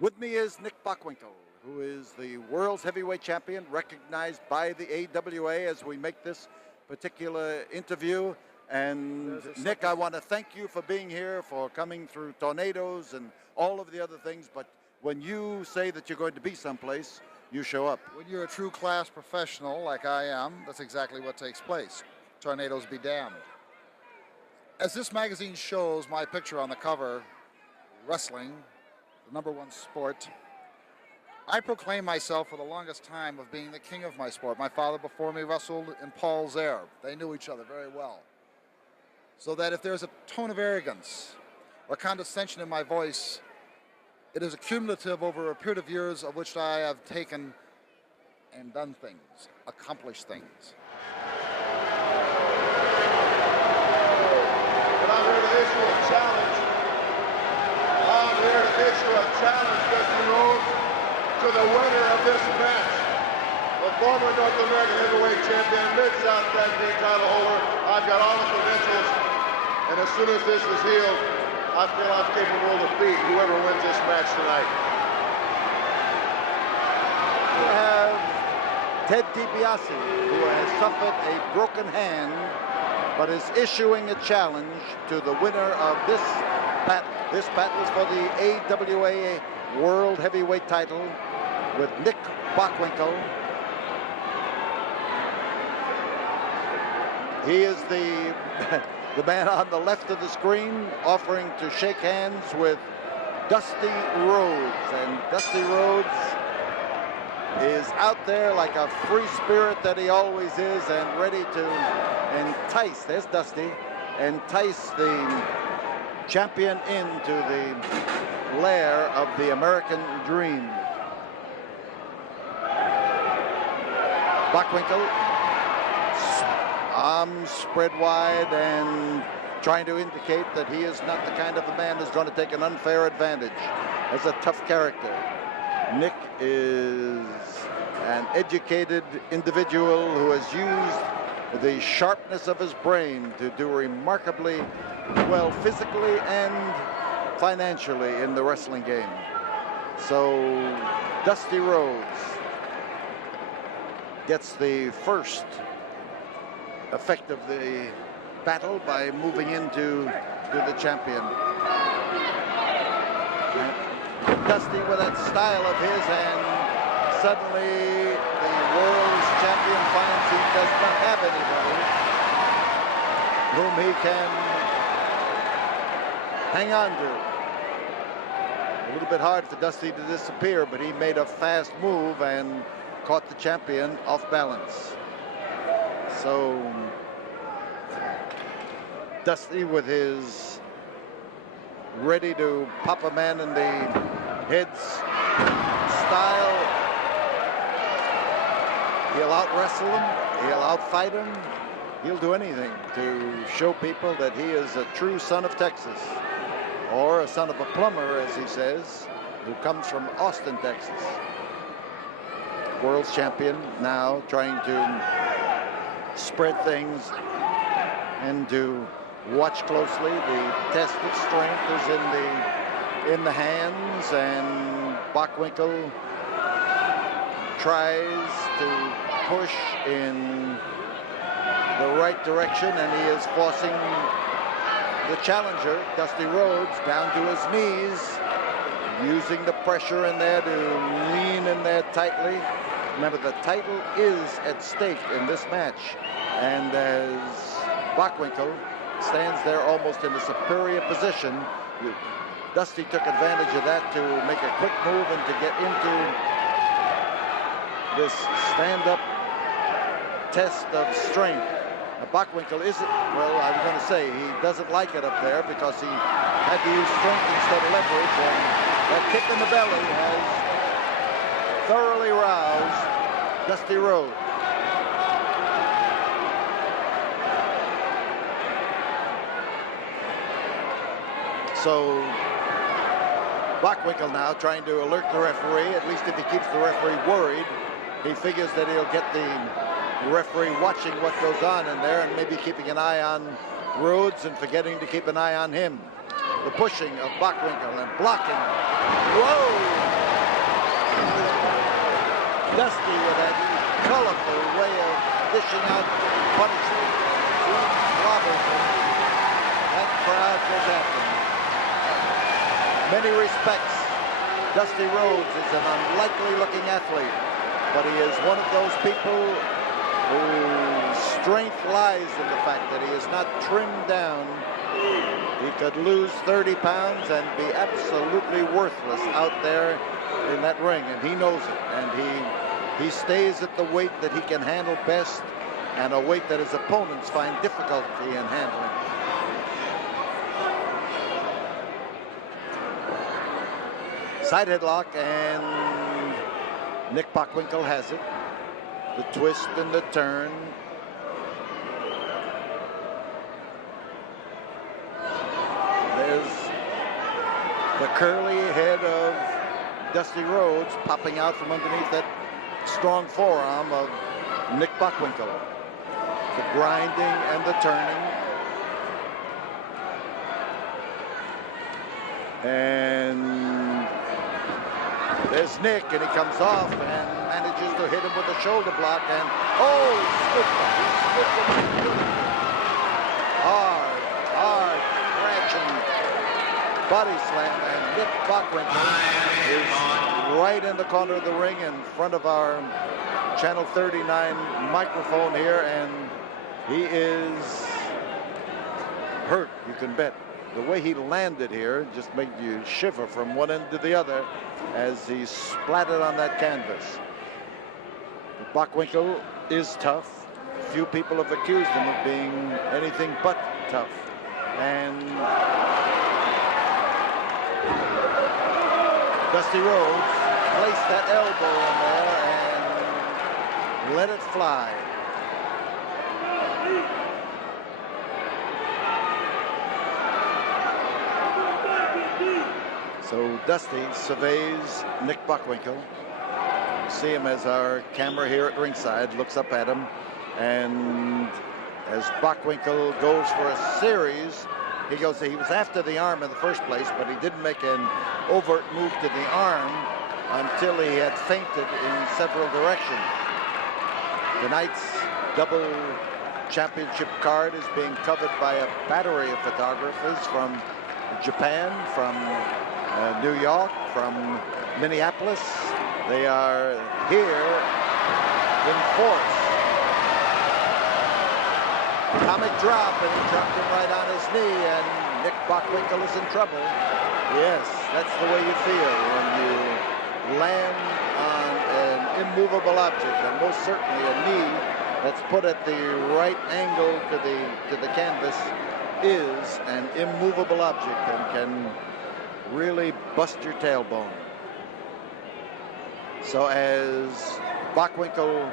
With me is Nick Bockwinkel, who is the world's heavyweight champion, recognized by the AWA as we make this particular interview. And Nick, I want to thank you for being here, for coming through tornadoes and all of the other things. But when you say that you're going to be someplace, you show up. When you're a true class professional like I am, that's exactly what takes place. Tornadoes be damned. As this magazine shows my picture on the cover, wrestling, the #1 sport, I proclaim myself for the longest time of being the king of my sport. My father before me wrestled in Paul's Air. They knew each other very well. So that if there's a tone of arrogance or condescension in my voice, it is accumulative over a period of years of which I have taken and done things, accomplished things. But I'm here to issue a challenge. I'm here to issue a challenge, Mr. Rhodes, to the winner of this match. The former North American heavyweight champion, Mid-South Tag Team title holder. I've got all the credentials, and as soon as this is healed, I feel I'm capable of defeat whoever wins this match tonight. We have Ted DiBiase, who has suffered a broken hand, but is issuing a challenge to the winner of this battle. This battle is for the AWA World Heavyweight Title with Nick Bockwinkel. He is the man on the left of the screen offering to shake hands with Dusty Rhodes. And Dusty Rhodes is out there like a free spirit that he always is and ready to entice, there's Dusty, entice the champion into the lair of the American dream. Bockwinkel, arms spread wide and trying to indicate that he is not the kind of a man who's going to take an unfair advantage. As a tough character. Nick is an educated individual who has used the sharpness of his brain to do remarkably well physically and financially in the wrestling game. So Dusty Rhodes gets the first effect of the battle by moving into the champion. Dusty with that style of his, and suddenly the world's champion finds he does not have anybody whom he can hang on to. A little bit hard for Dusty to disappear, but he made a fast move and caught the champion off balance. So Dusty with his ready to pop a man in the head style. He'll out wrestle him, he'll out fight him, he'll do anything to show people that he is a true son of Texas, or a son of a plumber, as he says, who comes from Austin, Texas. World's champion now trying to spread things and to watch closely. The test of strength is in the hands, and Bockwinkel tries to push in the right direction, and he is forcing the challenger, Dusty Rhodes, down to his knees, using the pressure in there to lean in there tightly. Remember, the title is at stake in this match, and as Bockwinkel stands there almost in a superior position, Dusty took advantage of that to make a quick move and to get into this stand-up test of strength. Bockwinkel isn't, well, I was going to say, he doesn't like it up there because he had to use strength instead of leverage, and that kick in the belly has thoroughly roused Dusty Rhodes. So Bockwinkel now trying to alert the referee. At least if he keeps the referee worried, he figures that he'll get the referee watching what goes on in there and maybe keeping an eye on Rhodes and forgetting to keep an eye on him. The pushing of Bockwinkel and blocking. Whoa! dishing out punishment. He clobbers him. That crowd goes after him. Many respects, Dusty Rhodes is an unlikely-looking athlete, but he is one of those people whose strength lies in the fact that he is not trimmed down. He could lose 30 pounds and be absolutely worthless out there in that ring, and he knows it. And he stays at the weight that he can handle best, and a weight that his opponents find difficulty in handling. Side headlock, and Nick Bockwinkel has it. The twist and the turn. There's the curly head of Dusty Rhodes popping out from underneath that strong forearm of Nick Bockwinkel. The grinding and the turning. And there's Nick, and he comes off and manages to hit him with a shoulder block, and oh, he slipped him. Hard, crashing body slam, and Nick Bockwinkel is right in the corner of the ring in front of our Channel 39 microphone here, and he is hurt, you can bet. The way he landed here just made you shiver from one end to the other as he splattered on that canvas. Bockwinkel is tough. Few people have accused him of being anything but tough. And Dusty Rhodes placed that elbow in there and let it fly. So Dusty surveys Nick Bockwinkel. See him as our camera here at ringside looks up at him, and as Bockwinkel goes for a series, he was after the arm in the first place, but he didn't make an overt move to the arm until he had feinted in several directions. Tonight's double championship card is being covered by a battery of photographers from Japan, from New York, from Minneapolis. They are here in force. Atomic drop, and he dropped him right on his knee, and Nick Bockwinkel is in trouble. Yes, that's the way you feel when you land on an immovable object, and most certainly a knee that's put at the right angle to the canvas is an immovable object and can really bust your tailbone. So as Bockwinkel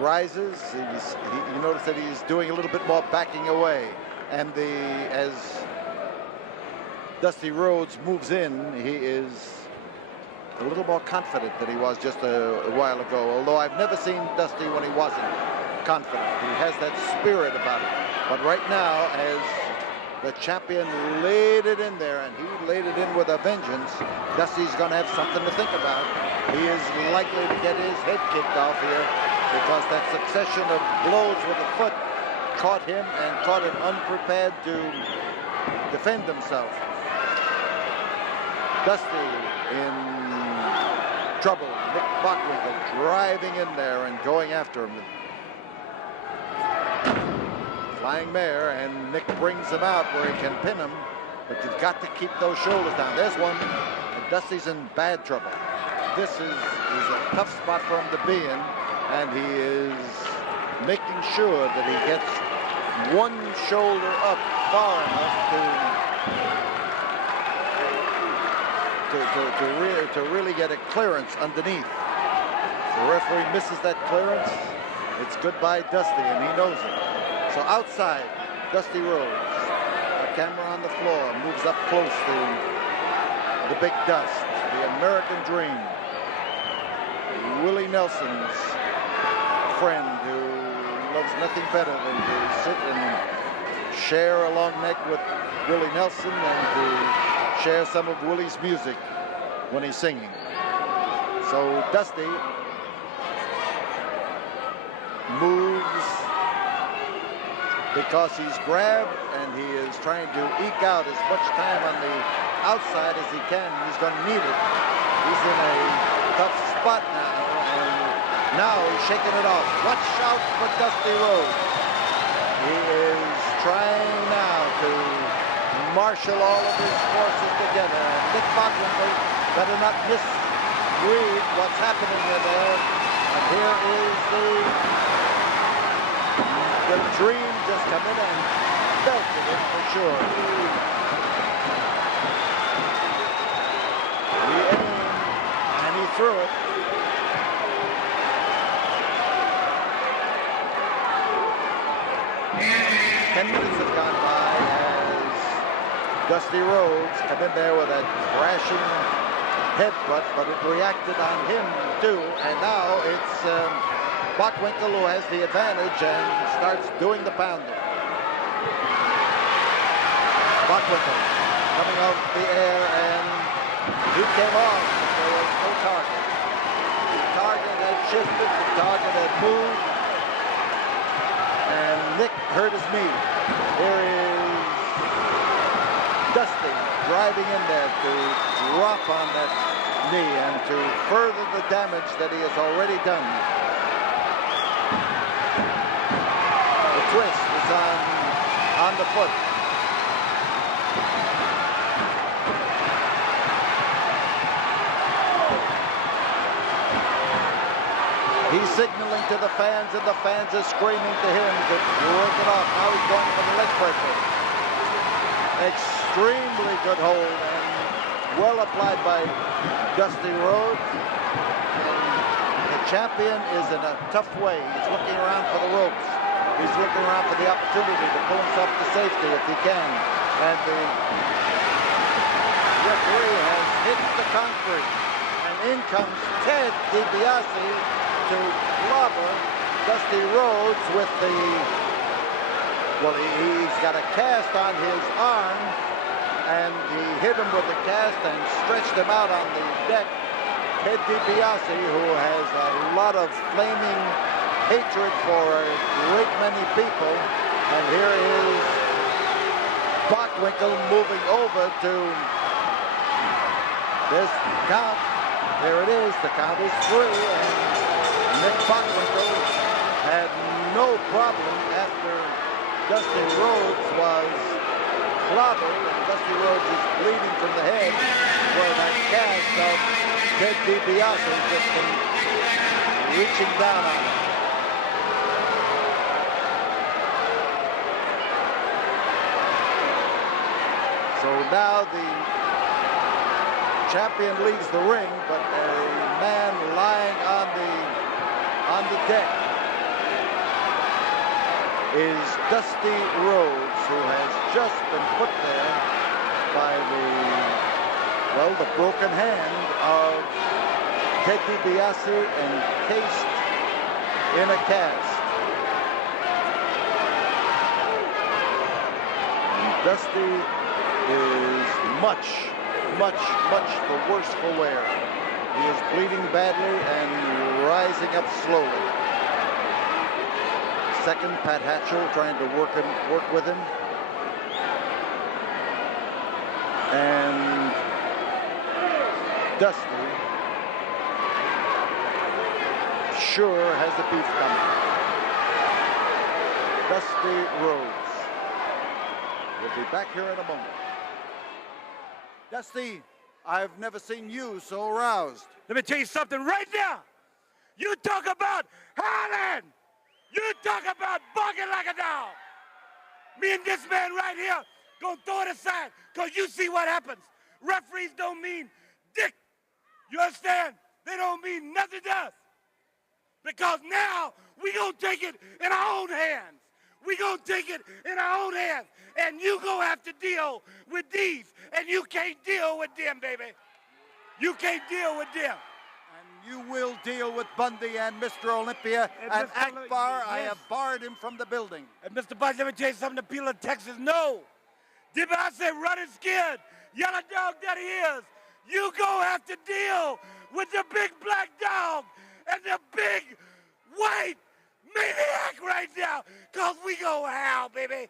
rises, you notice that he's doing a little bit more backing away, and as Dusty Rhodes moves in, he is a little more confident than he was just a while ago, although I've never seen Dusty when he wasn't confident. He has that spirit about him. But right now, as the champion laid it in there, and he laid it in with a vengeance, Dusty's going to have something to think about. He is likely to get his head kicked off here because that succession of blows with the foot caught him and caught him unprepared to defend himself. Dusty in trouble. Nick Bockwinkel driving in there and going after him. Flying mare, and Nick brings him out where he can pin him, but you've got to keep those shoulders down. There's one, and Dusty's in bad trouble. This is a tough spot for him to be in, and he is making sure that he gets one shoulder up far enough to really get a clearance underneath. If the referee misses that clearance, it's goodbye Dusty, and he knows it. So outside, Dusty Rhodes, the camera on the floor, moves up close to the big dust, the American dream. Willie Nelson's friend who loves nothing better than to sit and share a long neck with Willie Nelson and to share some of Willie's music when he's singing. So Dusty moves because he's grabbed and he is trying to eke out as much time on the outside as he can. He's going to need it. He's in a tough spot now, and now he's shaking it off. Watch out for Dusty Rhodes. He is trying now to marshal all of his forces together. And Nick Bockwinkel better not misread what's happening there. And here is the Dream just come in and belted it for sure. He aimed and he threw it. Ten minutes have gone by as Dusty Rhodes come in there with that crashing headbutt, but it reacted on him too. And now it's Bockwinkel who has the advantage and starts doing the pounding. Bockwinkel coming off the air, and he came off, but there was no target. The target had shifted, the target had moved, and Nick hurt his knee. Here is Dusty driving in there to drop on that knee and to further the damage that he has already done. The twist is on the foot. He's signaling to the fans, and the fans are screaming to him to work it off. Now he's going for the leg pressure. Extremely good hold and well applied by Dusty Rhodes. And the champion is in a tough way. He's looking around for the ropes. He's looking around for the opportunity to pull himself to safety if he can. And the referee has hit the concrete. And in comes Ted DiBiase to clobber Dusty Rhodes with the, well, he's got a cast on his arm, and he hit him with the cast and stretched him out on the deck. Ted DiBiase, who has a lot of flaming hatred for a great many people, and here is Bockwinkel moving over to this count. There it is, the count is 3, and Nick Bockwinkel had no problem after Dusty Rhodes was clobbered, and Dusty Rhodes is bleeding from the head where that cast of Ted DiBiase just been reaching down on him. So now the champion leaves the ring, but a man lying on the deck is Dusty Rhodes, who has just been put there by the broken hand of Ted DiBiase and encased in a cast. And Dusty is much the worse for wear. He is bleeding badly and rising up slowly. Second, Pat Hatchell trying to work with him. And Dusty sure has the beef coming. Dusty Rhodes. We'll be back here in a moment. Dusty, I've never seen you so aroused. Let me tell you something right now. You talk about howling. You talk about barking like a dog. Me and this man right here gonna throw it aside, because you see what happens. Referees don't mean dick. You understand? They don't mean nothing to us. Because now we gonna take it in our own hands. We gonna take it in our own hands. And you gonna have to deal with these. And you can't deal with them, baby. You can't deal with them. And you will deal with Bundy and Mr. Olympia and Akbar. Yes. I have barred him from the building. And Mr. Bundy, let me tell you something the people of Texas know. DiBiase running scared, yellow dog that he is. You gonna have to deal with the big black dog and the big white meathead. right now, cause we go howl, baby.